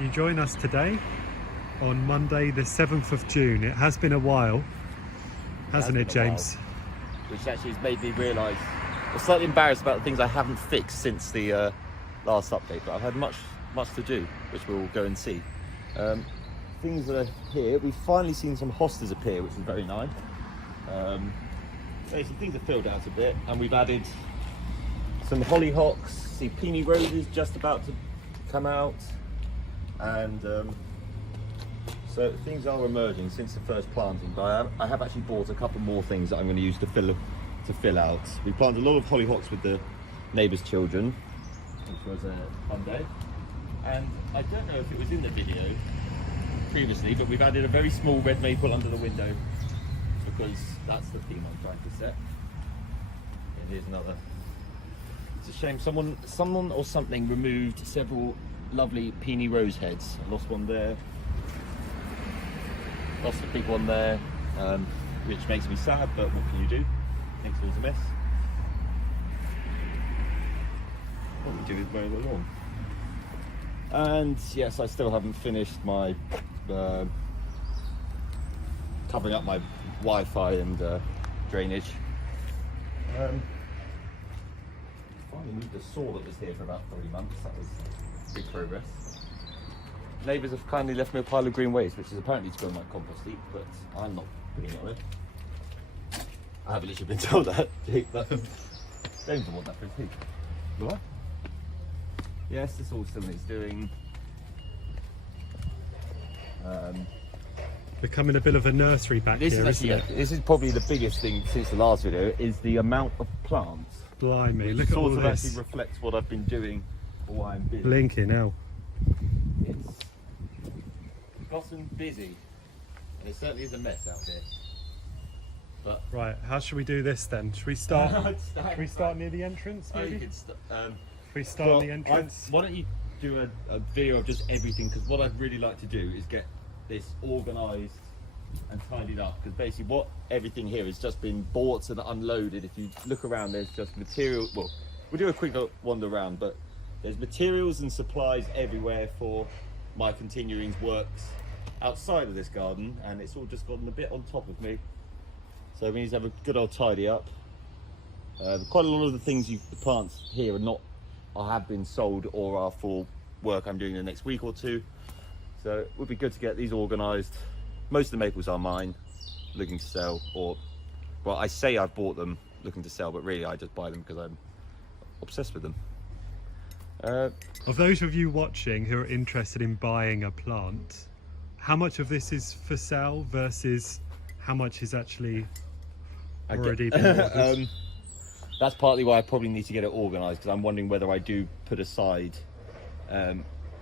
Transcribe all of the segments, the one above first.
you join us today on Monday the 7th of June. It has been a while, hasn't it, James? Which actually has made me realise I'm slightly embarrassed about the things I haven't fixed since the last update, but I've had much to do, which we'll go and see. Things that are here, we've finally seen some hostas appear, which is very nice. Some things have filled out a bit, and we've added some hollyhocks, see peony roses just about to come out, and so things are emerging since the first planting. But I have actually bought a couple more things that I'm going to use to fill out. We planted a lot of hollyhocks with the neighbour's children, which was a fun day. And I don't know if it was in the video previously, but we've added a very small red maple under the window because that's the theme I'm trying to set. And here's another. It's a shame someone or something removed several lovely peony rose heads. I lost one there. Lost a big one there, which makes me sad, but what can you do? Next one's a mess. What we do is mow the lawn. And yes, I still haven't finished my covering up my Wi-Fi and drainage. Finally moved the saw that was here for about 3 months. That was big progress. Neighbours have kindly left me a pile of green waste, which is apparently to go in my compost heap, but I'm not putting it on it. I haven't literally been told that. James will want that for his heap. What? Yes, this all still needs doing. Becoming a bit of a nursery back here, isn't it? This is probably the biggest thing since the last video, is the amount of plants. Blimey, look at all this. Sort of actually reflects what I've been doing or why I'm busy. Blinking now. It's gotten busy, and it certainly is a mess out here. But right, how should we do this then? Should we start? Should we start near the entrance? Maybe. Should we start the entrance? Why don't you do a video of just everything? Because what I'd really like to do is get this organised and tidied up. Because basically, what everything here has just been bought and unloaded. If you look around, there's just material. Well, we'll do a quick wander around, but there's materials and supplies everywhere for my continuing works outside of this garden, and it's all just gotten a bit on top of me. So we need to have a good old tidy up. Quite a lot of the things the plants here have been sold or are for work I'm doing in the next week or two. So it would be good to get these organised. Most of the maples are mine, looking to sell, or, well, I say I've bought them looking to sell, but really I just buy them because I'm obsessed with them. Of those of you watching who are interested in buying a plant, how much of this is for sale versus how much is actually already been ordered? That's partly why I probably need to get it organised, because I'm wondering whether I do put aside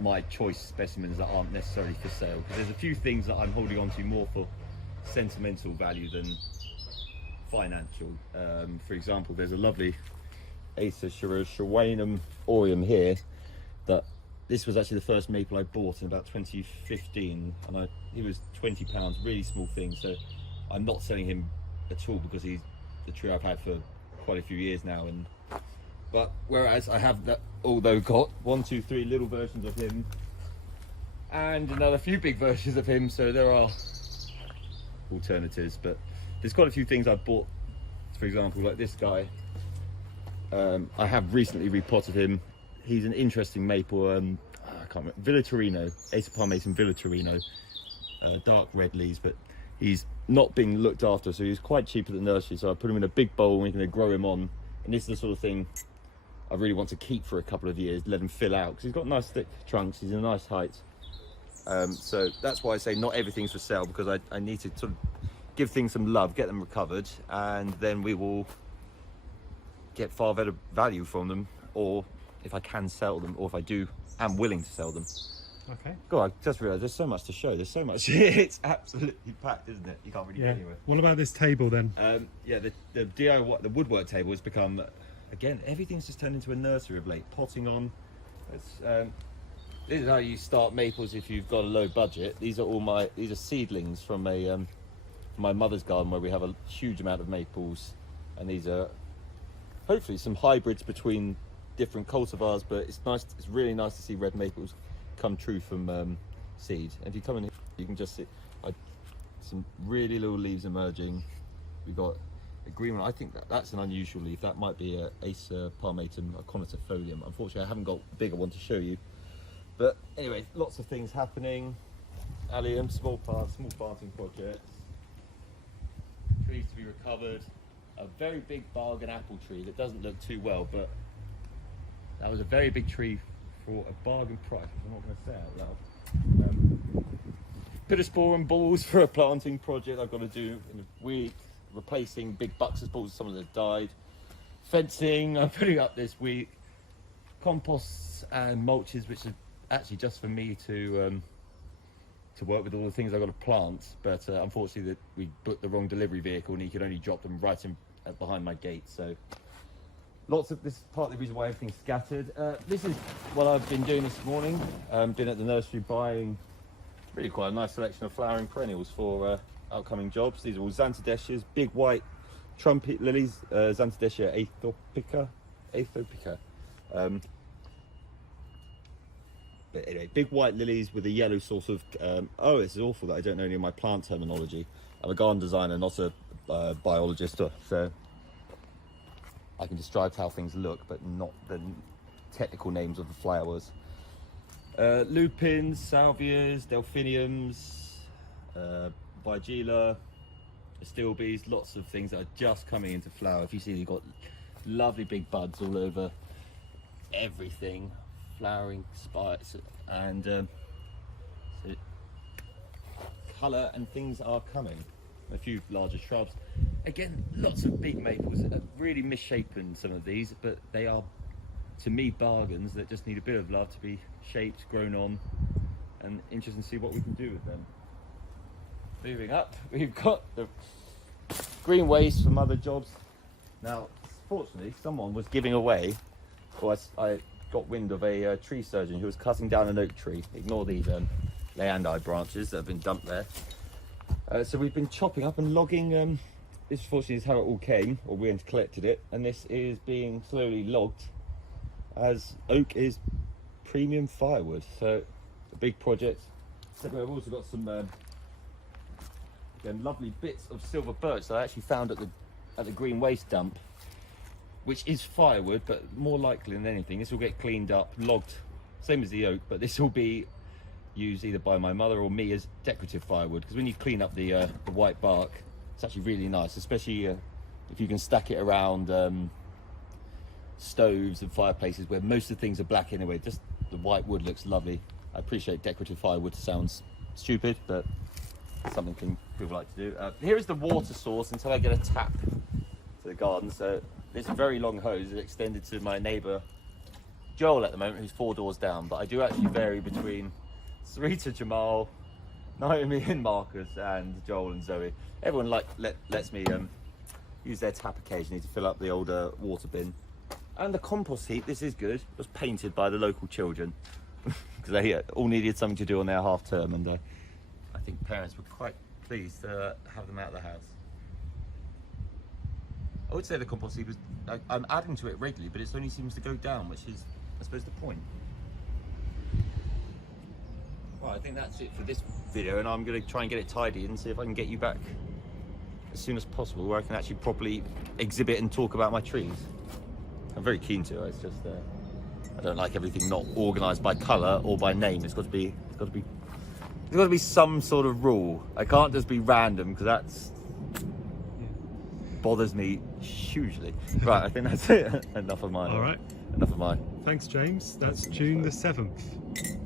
my choice specimens that aren't necessarily for sale. Because there's a few things that I'm holding on to more for sentimental value than financial. For example, there's a lovely Acer Shawanum Aureum here. This was actually the first maple I bought in about 2015, and he was £20, really small thing. So I'm not selling him at all because he's the tree I've had for quite a few years now. But whereas I have got 1, 2, 3 little versions of him and another few big versions of him, so there are alternatives. But there's quite a few things I've bought. For example, like this guy, I have recently repotted him. He's an interesting maple. I can't remember, Villa Torino, Acer Parmason Villa Torino, dark red leaves, but he's not being looked after, so he's quite cheap at the nursery. So I put him in a big bowl and we're going to grow him on. And this is the sort of thing I really want to keep for a couple of years, let him fill out, because he's got nice thick trunks, he's in a nice height. So that's why I say not everything's for sale, because I need to sort of give things some love, get them recovered, and then we will get far better value from them, or if I can sell them, or if I am willing to sell them. Okay. God, I just realised there's so much to show. There's so much. It's absolutely packed, isn't it? You can't really get anywhere. What about this table then? Yeah, the DIY, the woodwork table has become, again, everything's just turned into a nursery of late. Potting on. This is how you start maples if you've got a low budget. These are seedlings from my mother's garden, where we have a huge amount of maples, and these are hopefully some hybrids between different cultivars. But it's really nice to see red maples come true from seed. And if you come in here, you can just see some really little leaves emerging. We've got a green one. I think that's an unusual leaf. That might be a Acer palmatum aconitifolium. Unfortunately, I haven't got a bigger one to show you. But anyway, lots of things happening. Allium, small planting projects. Trees to be recovered. A very big bargain apple tree that doesn't look too well, but that was a very big tree for a bargain price. I'm not going to say it out loud. Bit of spore and balls for a planting project I've got to do in a week. Replacing big buxus balls, some of them died. Fencing I'm putting up this week. Composts and mulches, which are actually just for me to work with all the things I've got to plant, but unfortunately we booked the wrong delivery vehicle and he could only drop them right in behind my gate. So lots of this is partly the reason why everything's scattered. This is what I've been doing this morning. Been at the nursery buying really quite a nice selection of flowering perennials for upcoming jobs. These are all xanthidecias, big white trumpet lilies, Xanthodecia aethiopica. But anyway, big white lilies with a yellow sort of, oh, this is awful that I don't know any of my plant terminology. I'm a garden designer, not a biologist, so I can describe how things look, but not the technical names of the flowers. Lupins, salvias, delphiniums, vigila, astilbes, lots of things that are just coming into flower. If you see, you've got lovely big buds all over everything. Flowering spikes and so colour and things are coming. A few larger shrubs. Again, lots of big maples. Really misshapen, some of these, but they are, to me, bargains that just need a bit of love to be shaped, grown on, and interesting to see what we can do with them. Moving up, we've got the green waste from other jobs. Now, fortunately, someone was giving away, or I got wind of a tree surgeon who was cutting down an oak tree. Ignore these leandi branches that have been dumped there. So we've been chopping up and logging. This fortunately is how it all came, or we collected it, and this is being slowly logged as oak is premium firewood. So a big project. So we've also got some again, lovely bits of silver birch that I actually found at the green waste dump, which is firewood, but more likely than anything, this will get cleaned up, logged, same as the oak, but this will be used either by my mother or me as decorative firewood, because when you clean up the white bark, it's actually really nice, especially if you can stack it around stoves and fireplaces where most of the things are black anyway. Just the white wood looks lovely. I appreciate decorative firewood. Sounds stupid, but something people like to do. Here is the water source until I get a tap to the garden. So this very long hose is extended to my neighbour Joel at the moment, who's 4 doors down, but I do actually vary between Sarita, Jamal, Naomi and Marcus, and Joel and Zoe. Everyone lets me use their tap occasionally to fill up the old water bin. And the compost heap, this is good, was painted by the local children because they all needed something to do on their half term, and I think parents were quite pleased to have them out of the house. I would say the compost heap I'm adding to it regularly, but it only seems to go down, which is, I suppose, the point. Well, I think that's it for this video, and I'm going to try and get it tidy and see if I can get you back as soon as possible, where I can actually properly exhibit and talk about my trees. I'm very keen to. It's just I don't like everything not organised by colour or by name. It's got to be some sort of rule. I can't just be random, because that's bothers me hugely. Right, I think that's it. Enough of mine. All right. Enough of mine. Thanks, James. That's June the 7th.